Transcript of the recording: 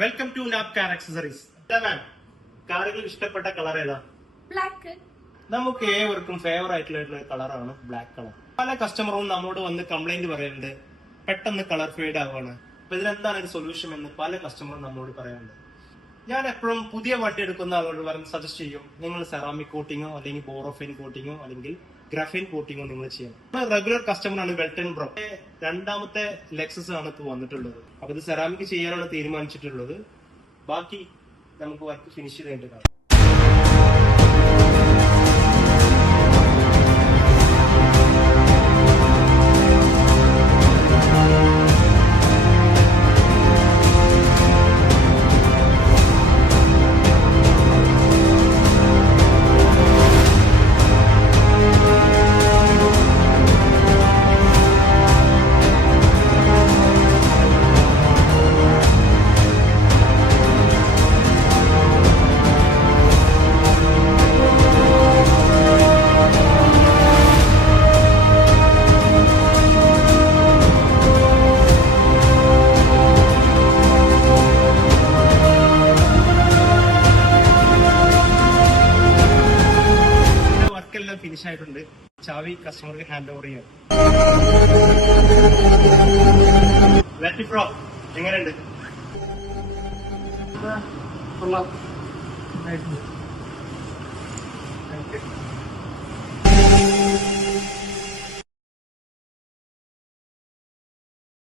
Welcome to Nap car accessories. Ma'am, കാറുകൾ ഇഷ്ടപ്പെട്ട colour ഏതാ? ബ്ലാക്ക്. നമുക്ക് ഏവർക്കും ഫേവർ ആയിട്ടുള്ള കളറാണ് ബ്ലാക്ക് കളർ. പല കസ്റ്റമറും നമ്മോട് വന്ന് കംപ്ലൈന്റ് പറയുന്നുണ്ട്, പെട്ടെന്ന് കളർ ഫെയ്ഡ് ആവുകയാണ്. അപ്പൊ ഇതിനെന്താണ് ഒരു സൊല്യൂഷൻ എന്ന് പല കസ്റ്റമറും നമ്മോട് പറയാറുണ്ട്. ഞാൻ എപ്പോഴും പുതിയ വണ്ടി എടുക്കുന്ന ആളോട് പറഞ്ഞ് സജസ്റ്റ് ചെയ്യും, നിങ്ങൾ സെറാമിക് കോട്ടിങ്ങോ അല്ലെങ്കിൽ ബോറോഫൈൻ കോട്ടിങ്ങോ അല്ലെങ്കിൽ ഗ്രാഫൈൻ കോട്ടിങ്ങോ നിങ്ങൾ ചെയ്യണം. റെഗുലർ കസ്റ്റമർ ആണ് വെൽട്ടൺ ബ്രോ. രണ്ടാമത്തെ ലെക്സസ് ആണ് ഇപ്പോൾ വന്നിട്ടുള്ളത്. അപ്പൊ ഇത് സെറാമിക് ചെയ്യാനാണ് തീരുമാനിച്ചിട്ടുള്ളത്. ബാക്കി നമുക്ക് വർക്ക് ഫിനിഷ് ചെയ്തിട്ട് കാണാം. വർക്കെല്ലാം ഫിനിഷ് ആയിട്ടുണ്ട്. ചാവി കസ്റ്റമർക്ക് ഹാൻഡ് ഓവർ ചെയ്യാം. ബ്രോ, എങ്ങനെയുണ്ട്?